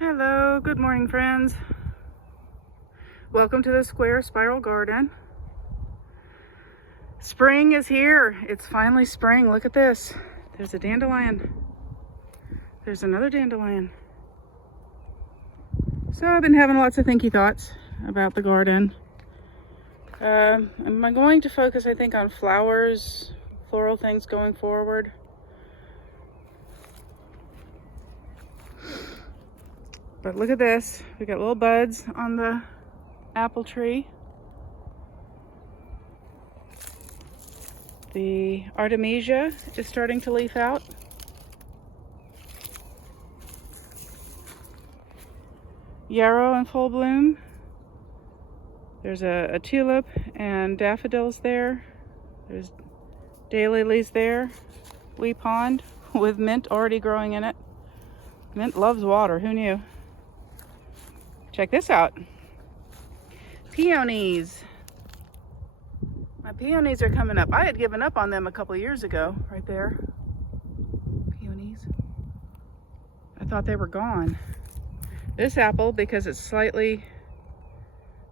Hello, good morning friends. Welcome to the square spiral garden. Spring is here. It's finally spring. Look at this. There's a dandelion. There's another dandelion. So I've been having lots of thinky thoughts about the garden. I'm going to focus, I think, on flowers, floral things going forward. But look at this. We got little buds on the apple tree. The artemisia is starting to leaf out. Yarrow in full bloom. There's a tulip and daffodils there. There's daylilies there. Wee pond with mint already growing in it. Mint loves water, who knew? Check this out. Peonies. My peonies are coming up. I had given up on them a couple years ago, right there. Peonies. I thought they were gone. This apple, because it's slightly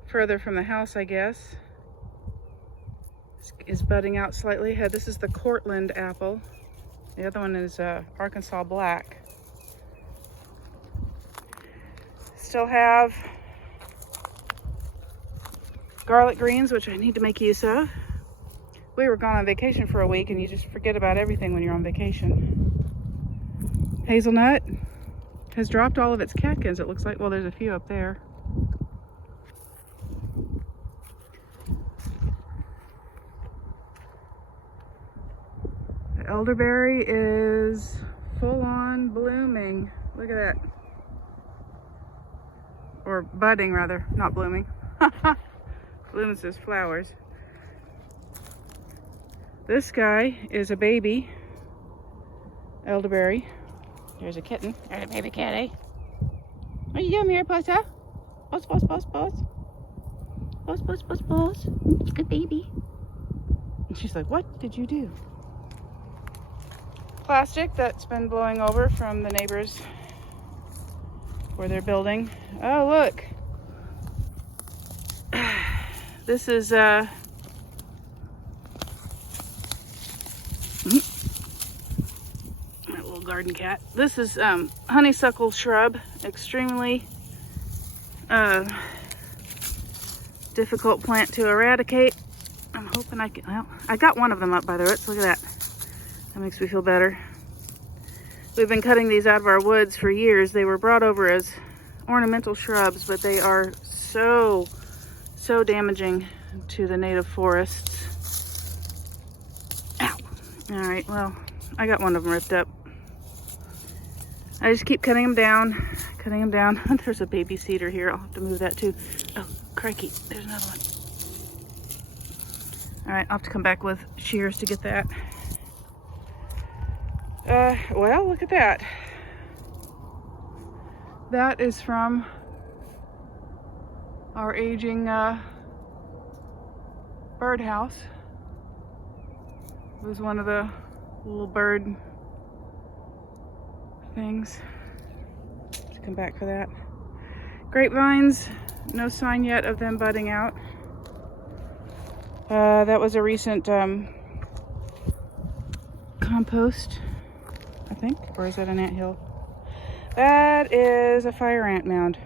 further from the house, I guess, is budding out slightly ahead. This is the Cortland apple. The other one is Arkansas black. Still have garlic greens, which I need to make use of. We were gone on vacation for a week, and you just forget about everything when you're on vacation. Hazelnut has dropped all of its catkins, it looks like. Well, there's a few up there. The elderberry is full on blooming. Look at that. Or budding, rather, not blooming. Blooms as flowers. This guy is a baby elderberry. There's a kitten. There's a baby kitty. What are you doing, Mary Posa? Pose, pose, pose, pose. Pose, pose, pose, pose. Good baby. And she's like, what did you do? Plastic that's been blowing over from the neighbors where they're building. Oh, look. This is my little garden cat. This is honeysuckle shrub. Extremely difficult plant to eradicate. I'm hoping I can, well, I got one of them up by the roots. Look at that. That makes me feel better. We've been cutting these out of our woods for years. They were brought over as ornamental shrubs, but they are so damaging to the native forests. Ow. All right, well, I got one of them ripped up. I just keep cutting them down, cutting them down. There's a baby cedar here. I'll have to move that too. Oh, crikey, there's another one. All right, I'll have to come back with shears to get that. Well, look at that. That is from our aging birdhouse. It was one of the little bird things. Let's come back for that. Grapevines, no sign yet of them budding out. That was a recent compost, I think, or is that an anthill? That is a fire ant mound.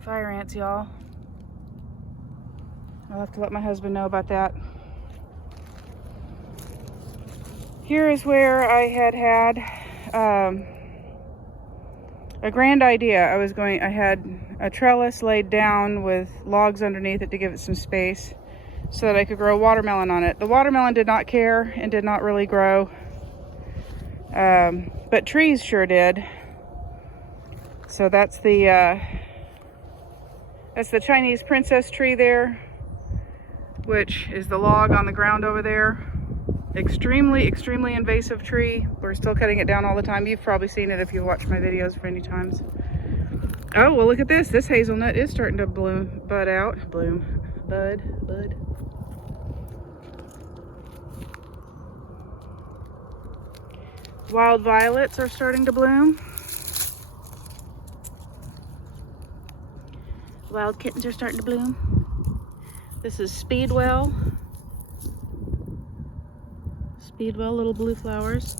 Fire ants, y'all. I'll have to let my husband know about that. Here is where I had a grand idea. I had a trellis laid down with logs underneath it to give it some space so that I could grow watermelon on it. The watermelon did not care and did not really grow. But trees sure did. So that's the Chinese princess tree there, which is the log on the ground over there. Extremely invasive tree. We're still cutting it down all the time. You've probably seen it if you've watched my videos for any times. Oh, well, look at this. This hazelnut is starting to bud out. Bud. Wild violets are starting to bloom. Wild kittens are starting to bloom. This is Speedwell. Speedwell little blue flowers.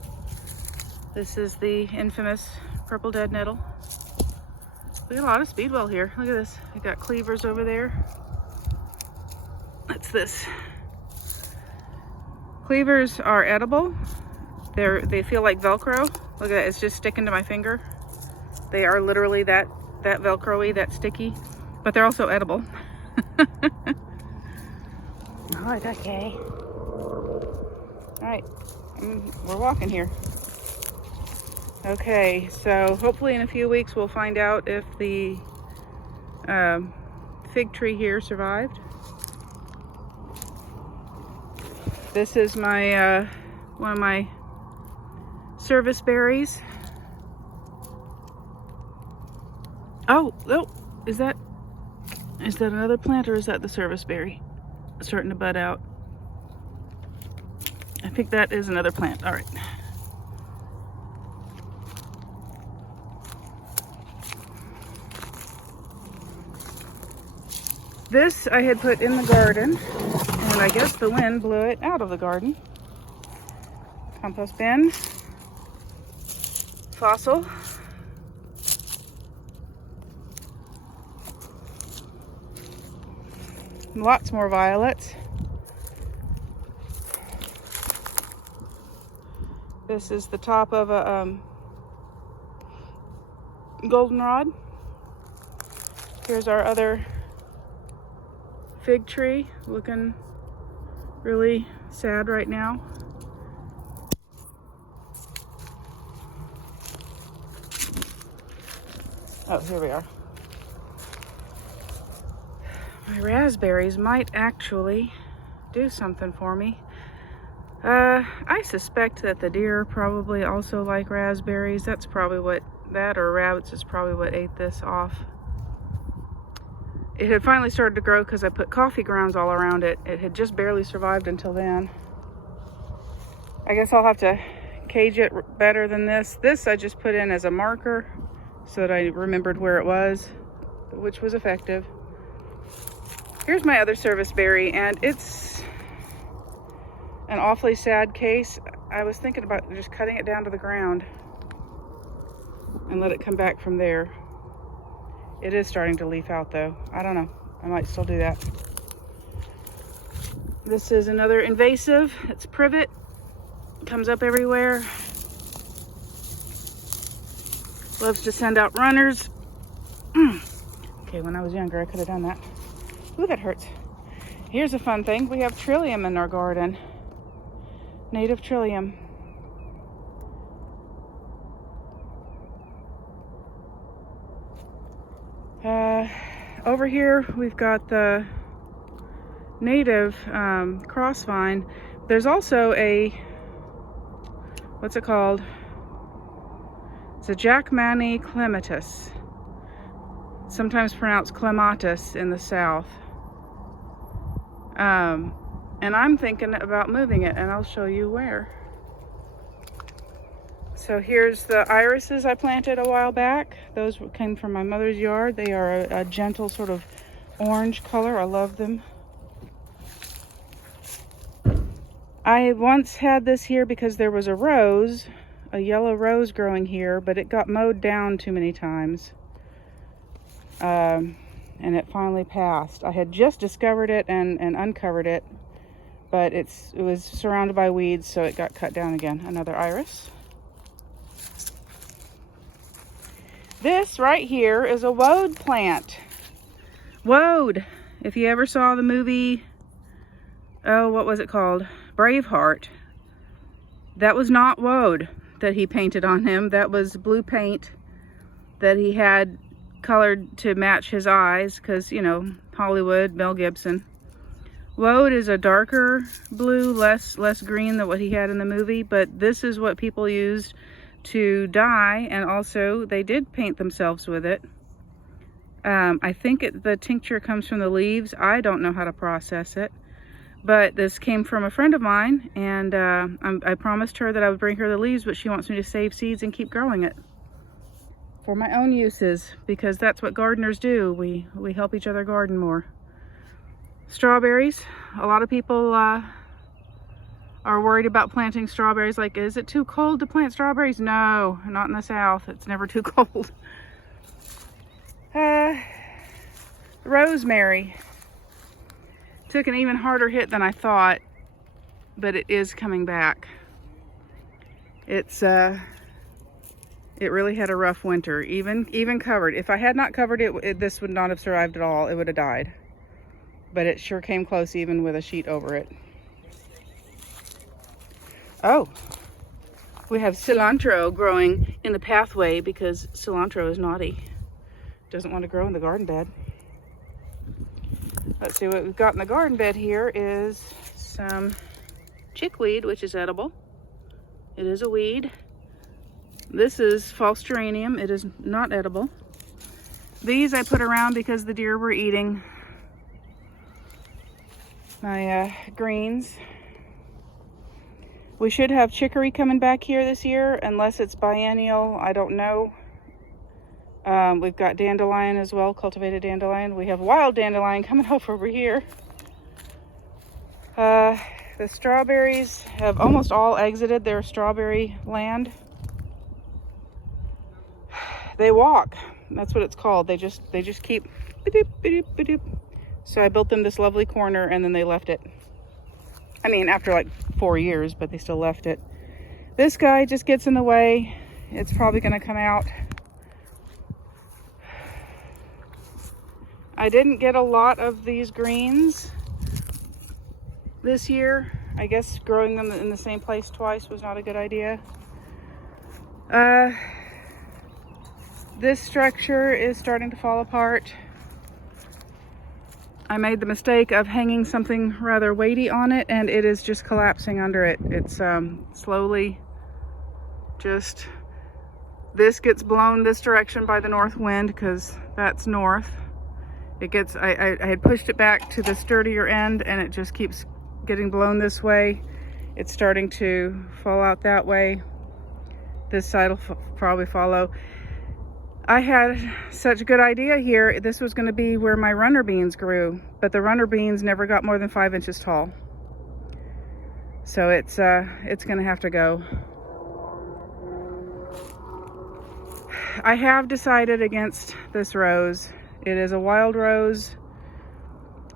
This is the infamous purple dead nettle. We got a lot of Speedwell here. Look at this. We got cleavers over there. What's this? Cleavers are edible. They feel like Velcro. Look at that, it's just sticking to my finger. They are literally that Velcro-y, that sticky, but they're also edible. Oh, okay. All right, we're walking here. Okay, so hopefully in a few weeks we'll find out if the fig tree here survived. This is my one of my service berries. Oh, is that another plant, or is that the service berry starting to bud out? I think that is another plant. All right. This I had put in the garden, and I guess the wind blew it out of the garden. Compost bin. Fossil. Lots more violets. This is the top of a goldenrod. Here's our other fig tree, looking really sad right now. Oh, here we are. My raspberries might actually do something for me. I suspect that the deer probably also like raspberries. That's probably what, that or rabbits is probably what ate this off. It had finally started to grow because I put coffee grounds all around it. It had just barely survived until then. I guess I'll have to cage it better than this. This I just put in as a marker so that I remembered where it was, which was effective. Here's my other service berry, and it's an awfully sad case. I was thinking about just cutting it down to the ground and let it come back from there. It is starting to leaf out though. I don't know. I might still do that. This is another invasive. It's privet. Comes up everywhere. Loves to send out runners. Okay, when I was younger, I could have done that. Ooh, that hurts. Here's a fun thing. We have trillium in our garden. Native trillium. Over here, we've got the native crossvine. There's also a, what's it called? It's a Jackmanii clematis. Sometimes pronounced clematis in the south. And I'm thinking about moving it, and I'll show you where. So here's the irises I planted a while back. Those came from my mother's yard. They are a gentle sort of orange color. I love them. I once had this here because there was a rose, a yellow rose growing here, but it got mowed down too many times. And it finally passed. I had just discovered it and uncovered it, but it was surrounded by weeds, so it got cut down again. Another iris. This right here is a woad plant. Woad. If you ever saw the movie, oh, what was it called? Braveheart. That was not woad that he painted on him. That was blue paint that he had colored to match his eyes, because, you know, Hollywood, Mel Gibson. Woad is a darker blue, less green than what he had in the movie, but this is what people used to dye, and also they did paint themselves with it. I think the tincture comes from the leaves. I don't know how to process it, but this came from a friend of mine, and I promised her that I would bring her the leaves, but she wants me to save seeds and keep growing it. for my own uses, because that's what gardeners do. We help each other garden more. Strawberries. A lot of people are worried about planting strawberries. Like, is it too cold to plant strawberries? No, not in the South. It's never too cold. Rosemary. Took an even harder hit than I thought, but it is coming back. It really had a rough winter, even covered. If I had not covered it, this would not have survived at all. It would have died. But it sure came close even with a sheet over it. Oh, we have cilantro growing in the pathway because cilantro is naughty. Doesn't want to grow in the garden bed. Let's see, what we've got in the garden bed here is some chickweed, which is edible. It is a weed. This is false geranium. It is not edible. These I put around because the deer were eating my greens. We should have chicory coming back here this year, unless it's biennial. I don't know. We've got dandelion as well, cultivated dandelion. We have wild dandelion coming up over here. The strawberries have almost all exited their strawberry land. They walk. That's what it's called. They just keep ba-doop, ba-doop, ba-doop. So I built them this lovely corner and then they left it. I mean, after like 4 years, but they still left it. This guy just gets in the way. It's probably going to come out. I didn't get a lot of these greens this year. I guess growing them in the same place twice was not a good idea. This structure is starting to fall apart. I made the mistake of hanging something rather weighty on it, and it is just collapsing under it. It's slowly just, this gets blown this direction by the north wind because that's north. It gets, I had pushed it back to the sturdier end and it just keeps getting blown this way. It's starting to fall out that way. This side will probably follow. I had such a good idea here. This was going to be where my runner beans grew, but the runner beans never got more than 5 inches tall. So it's going to have to go. I have decided against this rose. It is a wild rose.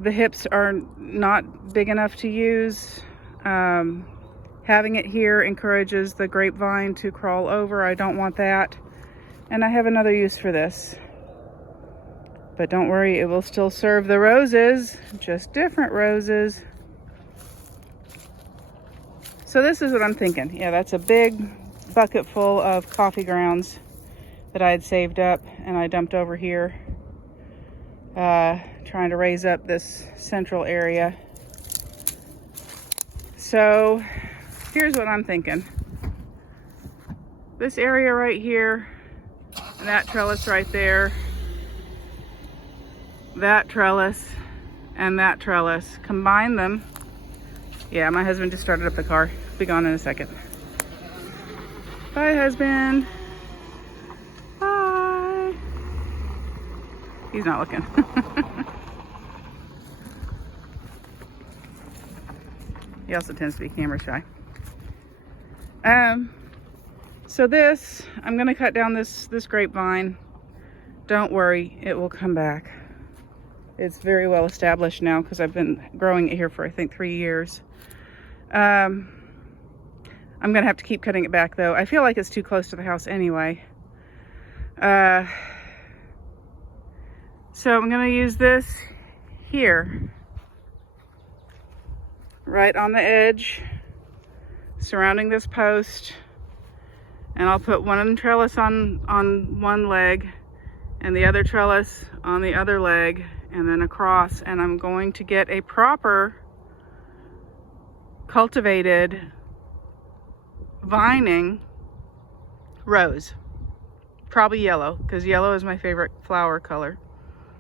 The hips are not big enough to use. Having it here encourages the grapevine to crawl over. I don't want that. And I have another use for this. But don't worry, it will still serve the roses, just different roses. So this is what I'm thinking. Yeah, that's a big bucket full of coffee grounds that I had saved up and I dumped over here. Trying to raise up this central area. So here's what I'm thinking. This area right here, and that trellis right there, that trellis, and that trellis, combine them. Yeah, my husband just started up the car. Be gone in a second. Bye, husband. Bye. He's not looking. He also tends to be camera shy. So this, I'm gonna cut down this grapevine. Don't worry, it will come back. It's very well established now because I've been growing it here for I think 3 years. I'm gonna have to keep cutting it back though. I feel like it's too close to the house anyway. So I'm gonna use this here, right on the edge, surrounding this post. And I'll put one trellis on one leg and the other trellis on the other leg and then across. And I'm going to get a proper cultivated vining rose. Probably yellow, because yellow is my favorite flower color.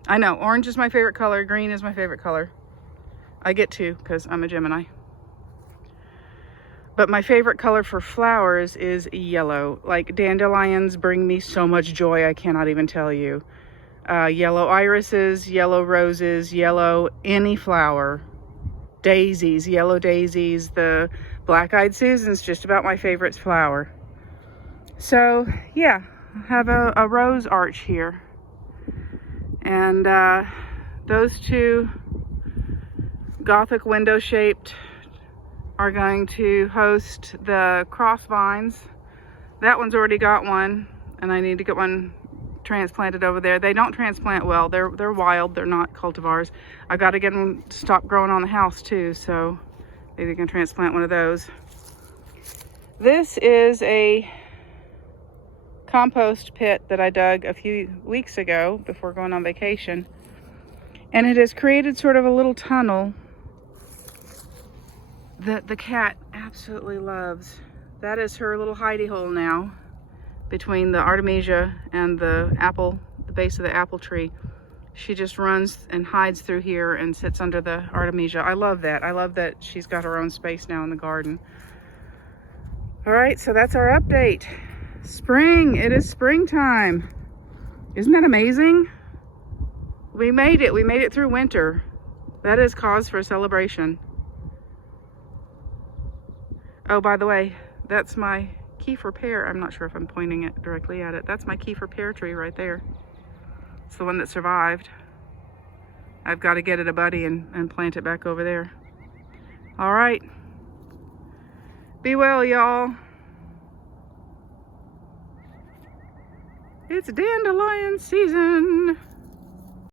I know, orange is my favorite color, green is my favorite color. I get two because I'm a Gemini. But my favorite color for flowers is yellow. Like dandelions bring me so much joy, I cannot even tell you. Yellow irises, yellow roses, yellow any flower. Daisies, yellow daisies. The black-eyed Susan's just about my favorite flower. So yeah, I have a rose arch here. And those two Gothic window shaped are going to host the cross vines. That one's already got one, and I need to get one transplanted over there. They don't transplant well. They're wild. They're not cultivars. I got to get them to stop growing on the house too, so maybe I can transplant one of those. This is a compost pit that I dug a few weeks ago before going on vacation, and it has created sort of a little tunnel that the cat absolutely loves. That is her little hidey hole now between the artemisia and the base of the apple tree. She just runs and hides through here and sits under the artemisia. I love that. I love that she's got her own space now in the garden. All right, so that's our update. Spring, it is springtime. Isn't that amazing? We made it through winter. That is cause for celebration. Oh, by the way, that's my Kiefer pear. I'm not sure if I'm pointing it directly at it. That's my Kiefer pear tree right there. It's the one that survived. I've got to get it a buddy and plant it back over there. All right. Be well, y'all. It's dandelion season.